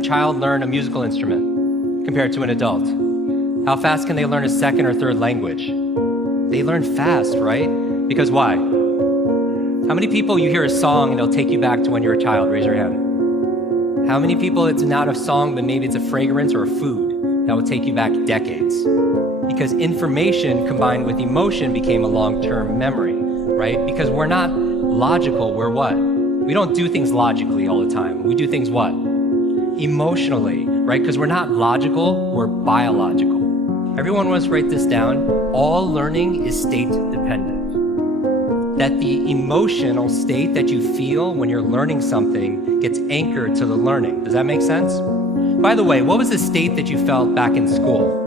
a child learn a musical instrument compared to an adult? How fast can they learn a second or third language? They learn fast, right? Because why? How many people you hear a song and it'll take you back to when you were a child? Raise your hand. How many people it's not a song, but maybe it's a fragrance or a food that will take you back decades? Because information combined with emotion became a long-term memory, right? Because we're not logical, we're what? We don't do things logically all the time. We do things what? Emotionally, right? Because we're not logical, we're biological. Everyone wants to write this down. All learning is state dependent. That the emotional state that you feel when you're learning something gets anchored to the learning. Does that make sense? By the way, what was the state that you felt back in school?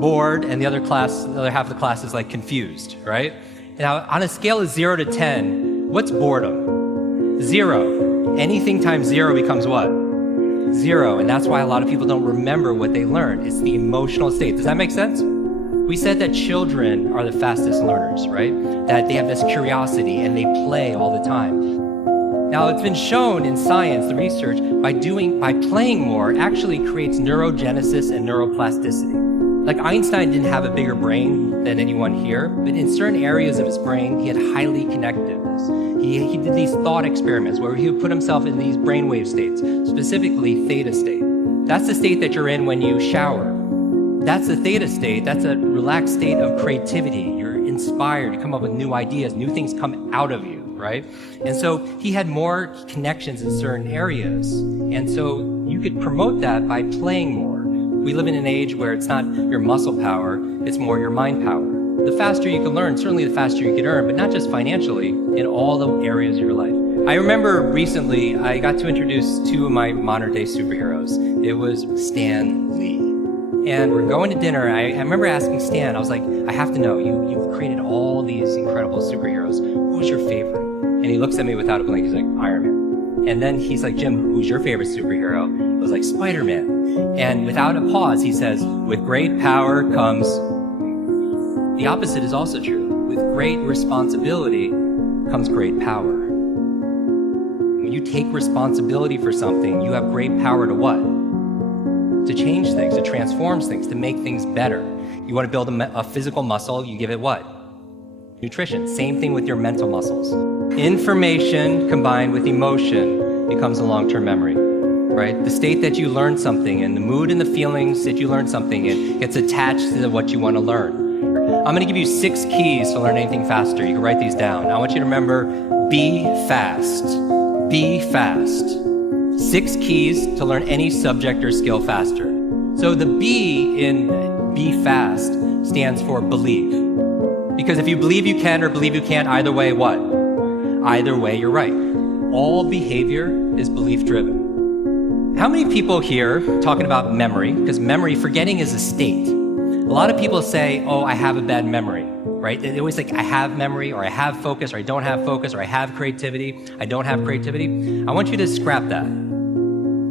Bored, and the other half of the class is like confused, right? Now, on a scale of 0 to 10, what's boredom? 0. Anything times 0 becomes what? 0, and that's why a lot of people don't remember what they learned. It's the emotional state. Does that make sense? We said that children are the fastest learners, right? That they have this curiosity and they play all the time. Now, it's been shown in science, the research, by playing more actually creates neurogenesis and neuroplasticity. Like Einstein didn't have a bigger brain than anyone here, but in certain areas of his brain, he had highly connectedness. He did these thought experiments where he would put himself in these brainwave states, specifically theta state. That's the state that you're in when you shower. That's the theta state. That's a relaxed state of creativity. You're inspired, you come up with new ideas, new things come out of you, right? And so he had more connections in certain areas. And so you could promote that by playing more. We live in an age where it's not your muscle power, it's more your mind power. The faster you can learn, certainly the faster you can earn, but not just financially, in all the areas of your life. I remember recently, I got to introduce two of my modern day superheroes. It was Stan Lee. And we're going to dinner. I remember asking Stan, I was like, I have to know, you've created all these incredible superheroes. Who's your favorite? And he looks at me without a blink, he's like, Iron Man. And then he's like, Jim, who's your favorite superhero? I was like, Spider-Man. And without a pause, he says, with great power comes... The opposite is also true. With great responsibility comes great power. When you take responsibility for something, you have great power to what? To change things, to transform things, to make things better. You want to build a physical muscle, you give it what? Nutrition. Same thing with your mental muscles. Information combined with emotion becomes a long-term memory, right? The state that you learn something and the mood and the feelings that you learn something in gets attached to what you want to learn. I'm going to give you 6 keys to learn anything faster. You can write these down. I want you to remember, be fast. Be fast. 6 keys to learn any subject or skill faster. So the B in be fast stands for believe. Because if you believe you can or believe you can't, either way, what? Either way, you're right. All behavior is belief driven. How many people here talking about memory? Because memory, forgetting is a state. A lot of people say, oh, I have a bad memory, right? They always think I have memory, or I have focus, or I don't have focus, or I have creativity, I don't have creativity. I want you to scrap that.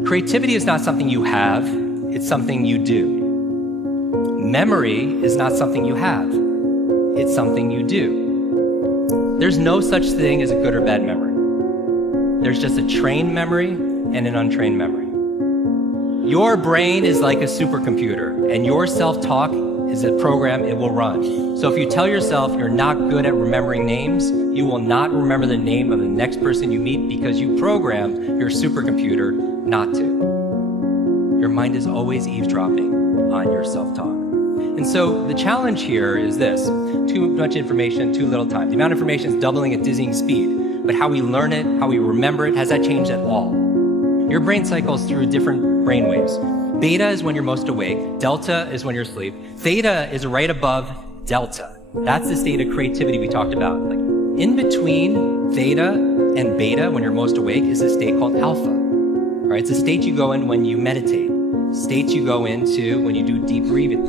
Creativity is not something you have, it's something you do. Memory is not something you have, it's something you do. There's no such thing as a good or bad memory. There's just a trained memory and an untrained memory. Your brain is like a supercomputer, and your self-talk is a program it will run. So if you tell yourself you're not good at remembering names, you will not remember the name of the next person you meet because you programmed your supercomputer not to. Your mind is always eavesdropping on your self-talk. And so the challenge here is this: too much information, too little time. The amount of information is doubling at dizzying speed, but how we learn it, how we remember it, has that changed at all? Your brain cycles through different brain waves. Beta is when you're most awake. Delta is when you're asleep. Theta is right above delta. That's the state of creativity we talked about. Like in between theta and beta, when you're most awake, is a state called alpha. Right? It's a state you go in when you meditate. State you go into when you do deep breathing.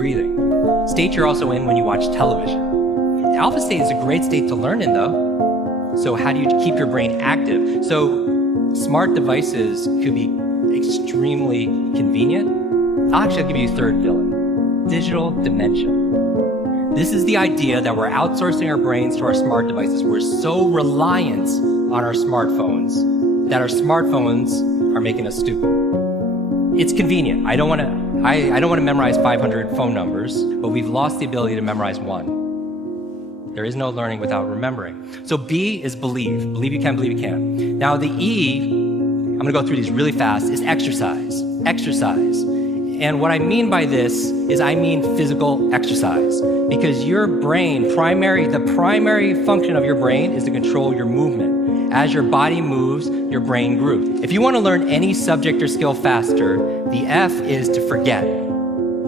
State you're also in when you watch television. The alpha state is a great state to learn in, though. So how do you keep your brain active? So smart devices could be extremely convenient. I'll give you a third villain: digital dementia. This is the idea that we're outsourcing our brains to our smart devices. We're so reliant on our smartphones that our smartphones are making us stupid. It's convenient. I don't want to memorize 500 phone numbers, but we've lost the ability to memorize one. There is no learning without remembering. So B is believe. Believe you can, believe you can. Now the E, I'm going to go through these really fast, is exercise. Exercise. And what I mean by this is I mean physical exercise. Because your brain, the primary function of your brain is to control your movement. As your body moves, your brain grooves. If you want to learn any subject or skill faster, the F is to forget.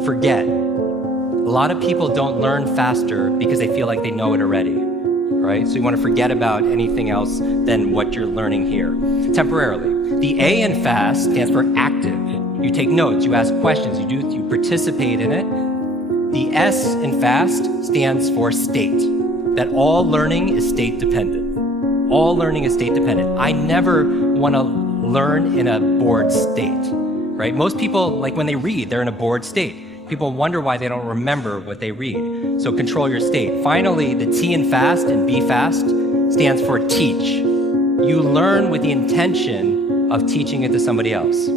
Forget. A lot of people don't learn faster because they feel like they know it already, right? So you want to forget about anything else than what you're learning here, temporarily. The A in fast stands for active. You take notes, you ask questions, you participate in it. The S in fast stands for state, that all learning is state dependent. All learning is state dependent. I never want to learn in a bored state, right? Most people, like when they read, they're in a bored state. People wonder why they don't remember what they read. So control your state. Finally, the T in fast and B fast stands for teach. You learn with the intention of teaching it to somebody else.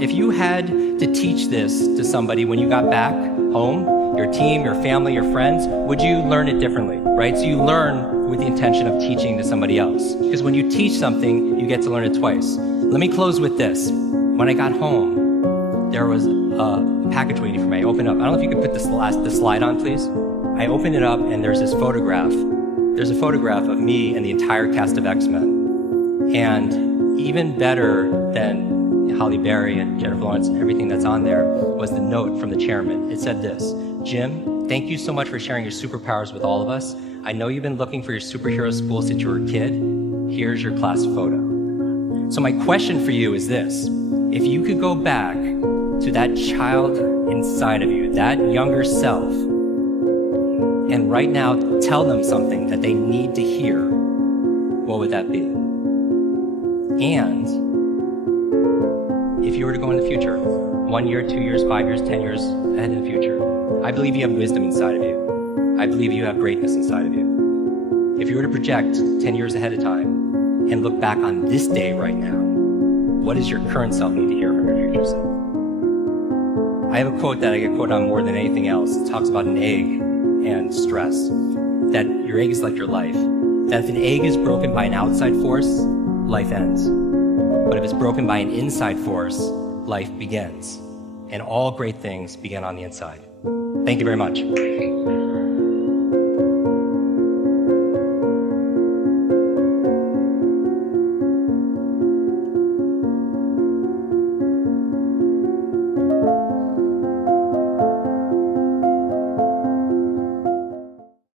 If you had to teach this to somebody when you got back home, your team, your family, your friends, would you learn it differently, right? So you learn with the intention of teaching to somebody else. Because when you teach something, you get to learn it twice. Let me close with this. When I got home, there was a package waiting for me. I opened up. I don't know if you could put the slide on, please. I opened it up, and there's this photograph. There's a photograph of me and the entire cast of X-Men. And even better than Halle Berry and Jennifer Lawrence and everything that's on there was the note from the chairman. It said this: Jim, thank you so much for sharing your superpowers with all of us. I know you've been looking for your superhero school since you were a kid. Here's your class photo. So my question for you is this: if you could go back to that child inside of you, that younger self, and right now tell them something that they need to hear, what would that be? And if you were to go in the future, 1 year, 2 years, 5 years, 10 years ahead in the future, I believe you have wisdom inside of you. I believe you have greatness inside of you. If you were to project 10 years ahead of time and look back on this day right now, what does your current self need to hear from your future self? I have a quote that I get quoted on more than anything else. It talks about an egg and stress, that your egg is like your life, that if an egg is broken by an outside force, life ends. But if it's broken by an inside force, life begins. And all great things begin on the inside. Thank you very much.